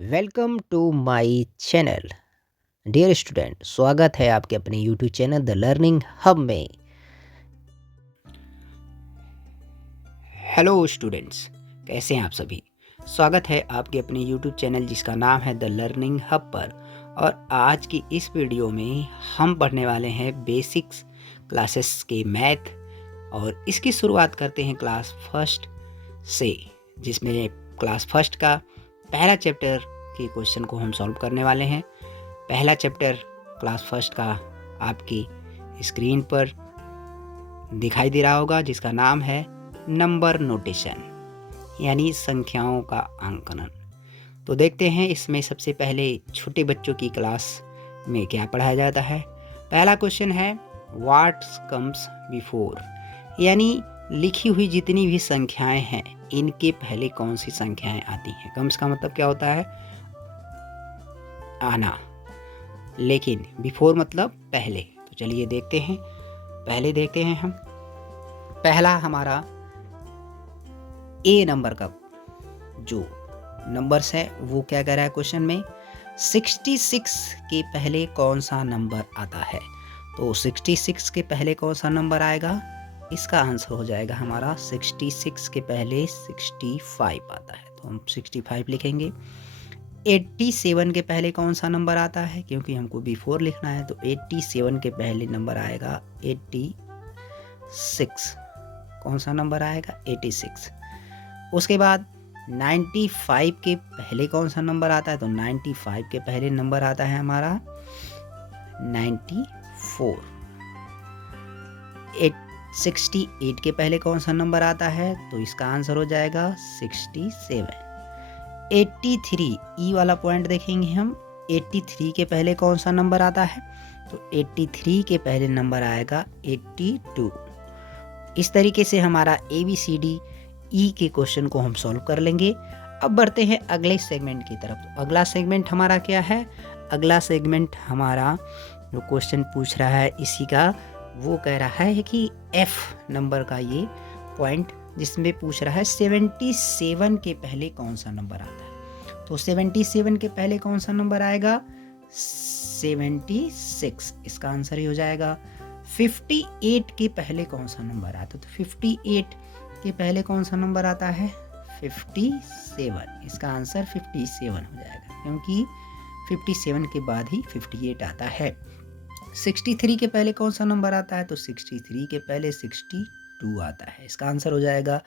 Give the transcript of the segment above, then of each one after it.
Welcome to my channel. Dear student, स्वागत है आपके अपने YouTube channel the learning hub में। हेलो स्टूडेंट्स, कैसे हैं आप सभी। स्वागत है आपके अपने यूट्यूब चैनल जिसका नाम है द लर्निंग हब पर। और आज की इस वीडियो में हम पढ़ने वाले हैं बेसिक्स क्लासेस के मैथ, और इसकी शुरुआत करते हैं क्लास फर्स्ट से, जिसमें क्लास फर्स्ट का पहला चैप्टर के क्वेश्चन को हम सॉल्व करने वाले हैं। पहला चैप्टर क्लास फर्स्ट का आपकी स्क्रीन पर दिखाई दे रहा होगा, जिसका नाम है नंबर नोटेशन, यानी संख्याओं का आंकलन। तो देखते हैं इसमें सबसे पहले छोटे बच्चों की क्लास में क्या पढ़ाया जाता है। पहला क्वेश्चन है व्हाट कम्स बिफोर, यानी लिखी हुई जितनी भी संख्याएं हैं इनके पहले कौन सी संख्याएं आती हैं। कम्स का मतलब क्या होता है? आना, लेकिन बिफोर मतलब पहले। तो चलिए देखते हैं, पहले देखते हैं हम। पहला हमारा ए नंबर का जो नंबर्स है वो क्या कह रहा है क्वेश्चन में, 66 के पहले कौन सा नंबर आता है। तो 66 के पहले कौन सा नंबर आएगा, इसका आंसर हो जाएगा हमारा 66 के पहले 65 आता है, तो हम 65 लिखेंगे। 87 के पहले कौन सा नंबर आता है, क्योंकि हमको बिफोर लिखना है, तो 87 के पहले नंबर आएगा 86। कौन सा नंबर आएगा? 86। उसके बाद 95 के पहले कौन सा नंबर आता है, तो 95 के पहले नंबर आता है हमारा 94। 68 के पहले कौन सा नंबर आता है, तो इसका आंसर हो जाएगा 67। 83, ई वाला पॉइंट देखेंगे हम, 83 के पहले कौन सा नंबर आता है, तो 83 के पहले नंबर आएगा 82। इस तरीके से हमारा ABCD ई के क्वेश्चन को हम सॉल्व कर लेंगे। अब बढ़ते हैं अगले सेगमेंट की तरफ। तो अगला सेगमेंट हमारा क्या है? अगला सेगमेंट हमारा जो क्वेश्चन पूछ रहा है इसी का, वो कह रहा है कि F नंबर का ये पॉइंट, जिसमें पूछ रहा है 77 के पहले कौन सा नंबर आता है। तो 77 के पहले कौन सा नंबर आएगा? 76। इसका आंसर ही हो जाएगा। 58 के पहले कौन सा नंबर आता है, तो 58 के पहले कौन सा नंबर आता है? 57। इसका आंसर 57 हो जाएगा, क्योंकि 57 के बाद ही 58 आता है। 63 के पहले कौन सा नंबर आता है, तो 63 के पहले 62 आता है। इसका आंसर हो जाएगा।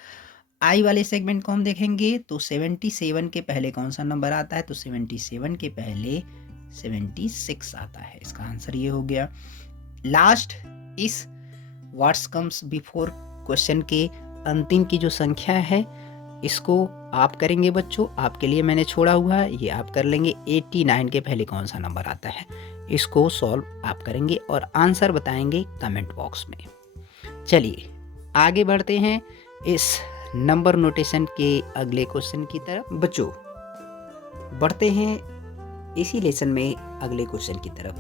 आई वाले सेगमेंट को हम देखेंगे तो 77 के पहले कौन सा नंबर आता है, तो 77 के पहले 76 आता है। इसका आंसर ये हो गया। लास्ट इस व्हाट्स कम्स बिफोर क्वेश्चन के अंतिम की जो संख्या है, इसको आप करेंगे बच्चों, आपके लिए मैंने छोड़ा हुआ है, ये आप कर लेंगे। 89 के पहले कौन सा नंबर आता है, इसको सॉल्व आप करेंगे और आंसर बताएंगे कमेंट बॉक्स में। चलिए आगे बढ़ते हैं इस नंबर नोटेशन के अगले क्वेश्चन की तरफ। बच्चों बढ़ते हैं इसी लेसन में अगले क्वेश्चन की तरफ,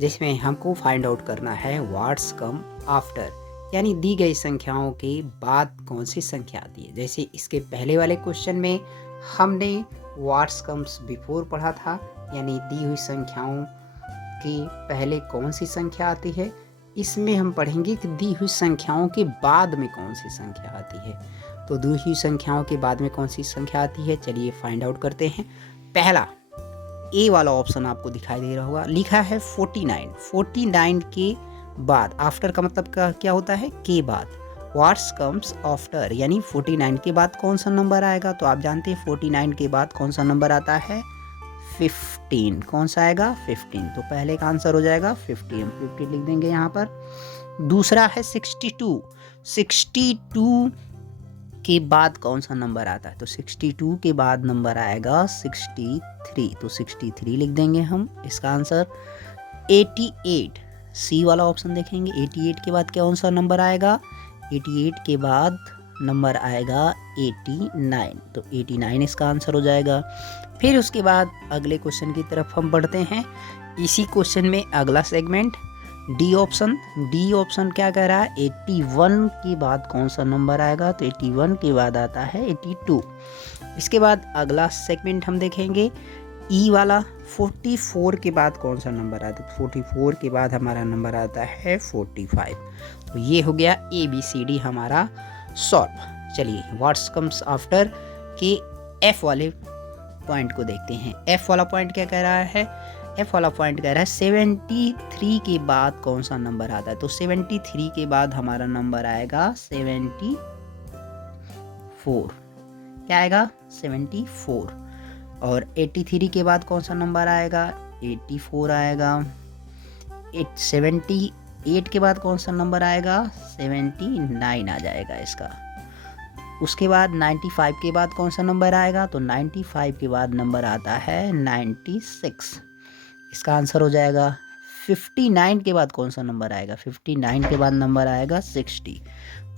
जिसमें हमको फाइंड आउट करना है व्हाट्स कम आफ्टर, यानी दी गई संख्याओं के बाद कौन सी संख्या आती है। जैसे इसके पहले वाले क्वेश्चन में हमने व्हाट्स कम्स बिफोर पढ़ा था, यानी दी हुई संख्याओं के पहले कौन सी संख्या आती है। इसमें हम पढ़ेंगे कि दी हुई संख्याओं के बाद में कौन सी संख्या आती है। तो दी हुई संख्याओं के बाद में कौन सी संख्या आती है, चलिए फाइंड आउट करते हैं। पहला ए वाला ऑप्शन आपको दिखाई दे रहा होगा, लिखा है 49। 49 के बाद, आफ्टर का मतलब क्या होता है? के बाद। व्हाट्स कम्स आफ्टर, यानी 49 के बाद कौन सा नंबर आएगा, तो आप जानते हैं 49 के बाद कौन सा नंबर आता है? 15। कौन सा आएगा? 15। तो पहले का आंसर हो जाएगा 50, हम 50 लिख देंगे यहाँ पर। दूसरा है 62। 62 के बाद कौन सा नंबर आता है, तो 62 के बाद नंबर आएगा 63, तो 63 लिख देंगे हम। इसका आंसर 88, सी वाला ऑप्शन देखेंगे। 88 के बाद कौन सा नंबर आएगा, 88 के बाद नंबर आएगा 89, तो 89 इसका आंसर हो जाएगा। फिर उसके बाद अगले क्वेश्चन की तरफ हम बढ़ते हैं। इसी क्वेश्चन में अगला segment D option. D option क्या कह रहा है, 81 के बाद कौन सा नंबर आएगा, तो 81 के बाद आता है 82। इसके बाद अगला सेगमेंट हम देखेंगे ई वाला। 44 के बाद कौन सा नंबर आता है? 44 के बाद हमारा नंबर आता है 45। तो ये हो गया ABCD हमारा सॉल्व। चलिए व्हाट्स कम्स आफ्टर के F वाले पॉइंट को देखते हैं। F वाला पॉइंट क्या कह रहा है? F वाला पॉइंट कह रहा है 73 के बाद कौन सा नंबर आता है? तो 73 के बाद हमारा नंबर आएगा 74। क्या आएगा? 74। और 83 के बाद कौन सा नंबर आएगा? 84 आएगा। 78 के बाद कौन सा नंबर आएगा? 79 आ जाएगा इसका। उसके बाद 95 के बाद कौन सा नंबर आएगा? तो 95 के बाद नंबर आता है 96। इसका आंसर हो जाएगा। 59 के बाद कौन सा नंबर आएगा? 59 के बाद नंबर आएगा 60।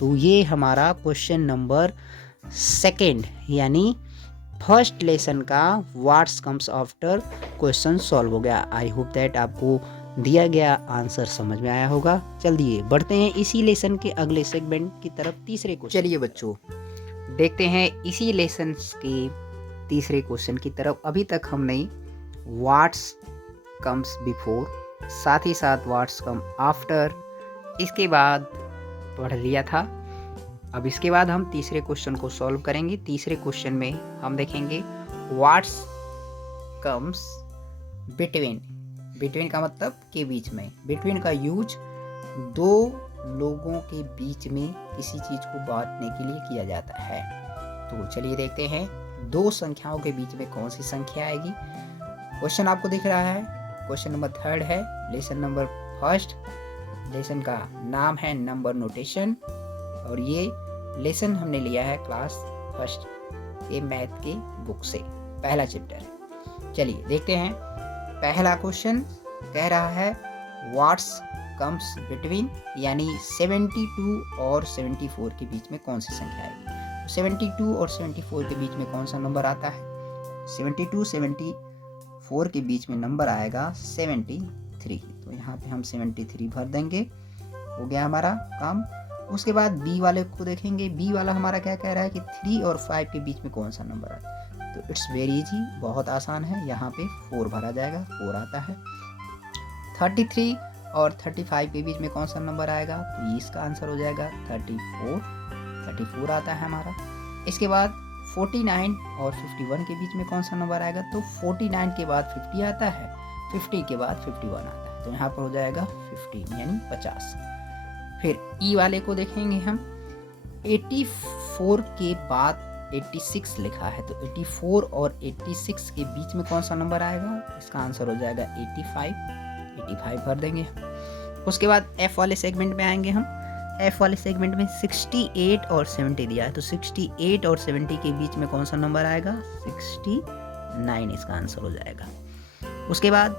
तो ये हमारा क्वेश्चन नंबर सेकेंड यानी फर्स्ट लेसन का what's comes after question solve हो गया। आई होप दैट आपको दिया गया आंसर समझ में आया होगा। चलिए बढ़ते हैं इसी लेसन के अगले सेगमेंट की तरफ, तीसरे क्वेश्चन। चलिए बच्चों देखते हैं इसी लेसन के तीसरे क्वेश्चन की तरफ। अभी तक हमने व्हाट्स कम्स बिफोर, साथ ही साथ व्हाट्स कम आफ्टर, इसके बाद पढ़ लिया था। अब इसके बाद हम तीसरे क्वेश्चन को सॉल्व करेंगे। तीसरे क्वेश्चन में हम देखेंगे व्हाट्स कम्स बिटवीन। बिटवीन का मतलब के बीच में। बिटवीन का यूज दो लोगों के बीच में किसी चीज को बांटने के लिए किया जाता है। तो चलिए देखते हैं दो संख्याओं के बीच में कौन सी संख्या आएगी। क्वेश्चन आपको दिख रहा है, क्वेश्चन नंबर 3 है, लेसन नंबर 1। लेसन का नाम है नंबर नोटेशन और ये लेसन हमने लिया है क्लास 1 के मैथ के बुक से, पहला चैप्टर। चलिए देखते हैं। पहला क्वेश्चन कह रहा है व्हाट्स कम्स बिटवीन, यानी 72 और 74 के बीच में कौन सी संख्या आएगी। 72 और 74 के बीच में कौन सा नंबर आता है? 72 74 के बीच में नंबर आएगा 73। तो यहाँ पे हम 73 भर देंगे, हो गया हमारा काम। उसके बाद बी वाले को देखेंगे। बी वाला हमारा क्या कह रहा है कि 3 और 5 के बीच में कौन सा नंबर आता है। तो इट्स वेरी इजी, बहुत आसान है। यहाँ पे 4 भरा जाएगा, 4 आता है। 33 और 35 के बीच में कौन सा नंबर आएगा? तो ये इसका आंसर हो जाएगा 34 आता है हमारा। इसके बाद 49 और 51 के बीच में कौन सा नंबर आएगा? तो 49 के बाद 50 आता है, 50 के बाद 51 आता है। तो यहाँ पर हो जाएगा 15 यानी 50। फिर ई वाले को देखेंगे हम। 84 के बाद 86 लिखा है, तो 84 और 86 के बीच में कौन सा नंबर आएगा? इसका आंसर हो जाएगा 85 भर देंगे। उसके बाद एफ वाले सेगमेंट में आएंगे हम। एफ वाले सेगमेंट में 68 और 70 दिया है, तो 68 और 70 के बीच में कौन सा नंबर आएगा? 69 इसका आंसर हो जाएगा। उसके बाद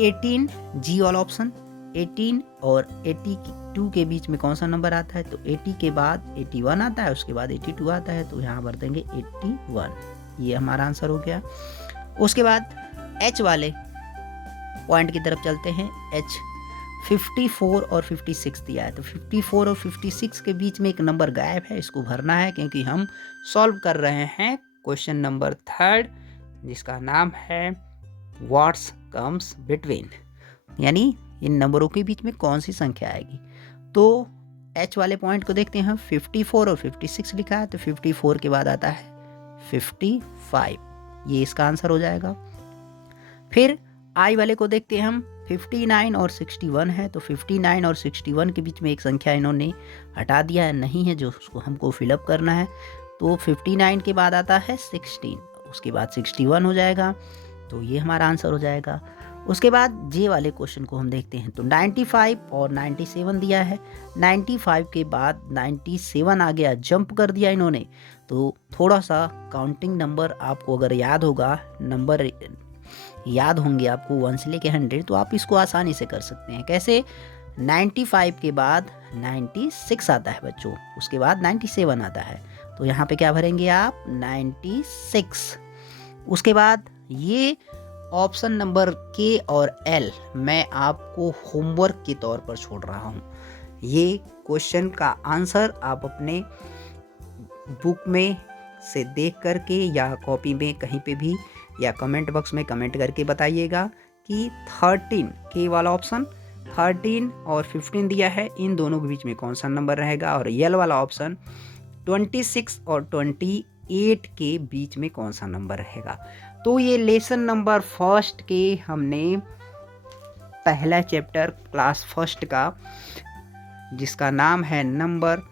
18 जी वाला ऑप्शन। 18 और 82 के बीच में कौन सा नंबर आता है? तो 80 के बाद 81 आता है, उसके बाद 82 आता है, तो यहाँ भर देंगे 81। ये हमारा आंसर हो गया। उसके बाद एच वाले पॉइंट की तरफ चलते हैं। एच 54 और 56 दिया है, तो 54 और 56 के बीच में एक नंबर गायब है, इसको भरना है क्योंकि हम सॉल्व कर रहे हैं क्वेश्चन नंबर 3 जिसका नाम है व्हाट्स कम्स बिटवीन, यानी इन नंबरों के बीच में कौन सी संख्या आएगी। तो एच वाले पॉइंट को देखते हैं। 54 और 56 लिखा है, तो 54 के बाद आता है 55, ये इसका आंसर हो जाएगा। फिर आई वाले को देखते हैं हम। 59 और 61 है, तो 59 और 61 के बीच में एक संख्या इन्होंने हटा दिया है, नहीं है, जो उसको हमको फिलअप करना है। तो 59 के बाद आता है 16, उसके बाद 61 हो जाएगा, तो ये हमारा आंसर हो जाएगा। उसके बाद जे वाले क्वेश्चन को हम देखते हैं। तो 95 और 97 दिया है, 95 के बाद 97 आ गया, जंप कर दिया इन्होंने। तो थोड़ा सा काउंटिंग नंबर आपको अगर याद होगा, नंबर याद होंगे आपको 1 से लेके 100, तो आप इसको आसानी से कर सकते हैं। कैसे? 95 के बाद 96 आता है बच्चों, उसके बाद 97 आता है, तो यहाँ पे क्या भरेंगे आप? 96। उसके बाद ये ऑप्शन नंबर के और एल मैं आपको होमवर्क के तौर पर छोड़ रहा हूँ। ये क्वेश्चन का आंसर आप अपने बुक में से देख करके या कॉपी में कहीं पे भी या कमेंट बॉक्स में कमेंट करके बताइएगा कि 13 के वाला ऑप्शन 13 और 15 दिया है, इन दोनों के बीच में कौन सा नंबर रहेगा, और यल वाला ऑप्शन 26 और 28 के बीच में कौन सा नंबर रहेगा। तो ये लेसन नंबर फर्स्ट के हमने पहला चैप्टर क्लास फर्स्ट का, जिसका नाम है नंबर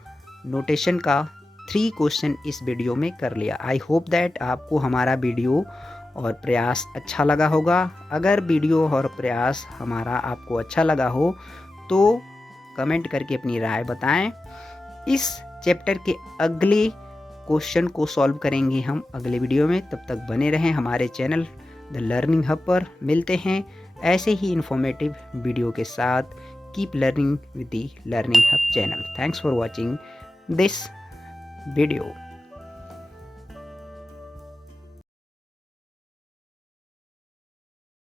नोटेशन का 3 क्वेश्चन इस वीडियो में कर लिया। आई होप दैट आपको हमारा वीडियो और प्रयास अच्छा लगा होगा। अगर वीडियो और प्रयास हमारा आपको अच्छा लगा हो तो कमेंट करके अपनी राय बताएं। इस चैप्टर के अगले क्वेश्चन को सॉल्व करेंगे हम अगले वीडियो में। तब तक बने रहें हमारे चैनल द लर्निंग हब पर। मिलते हैं ऐसे ही इंफॉर्मेटिव वीडियो के साथ। Keep learning with the learning hub channel. Thanks for watching this video.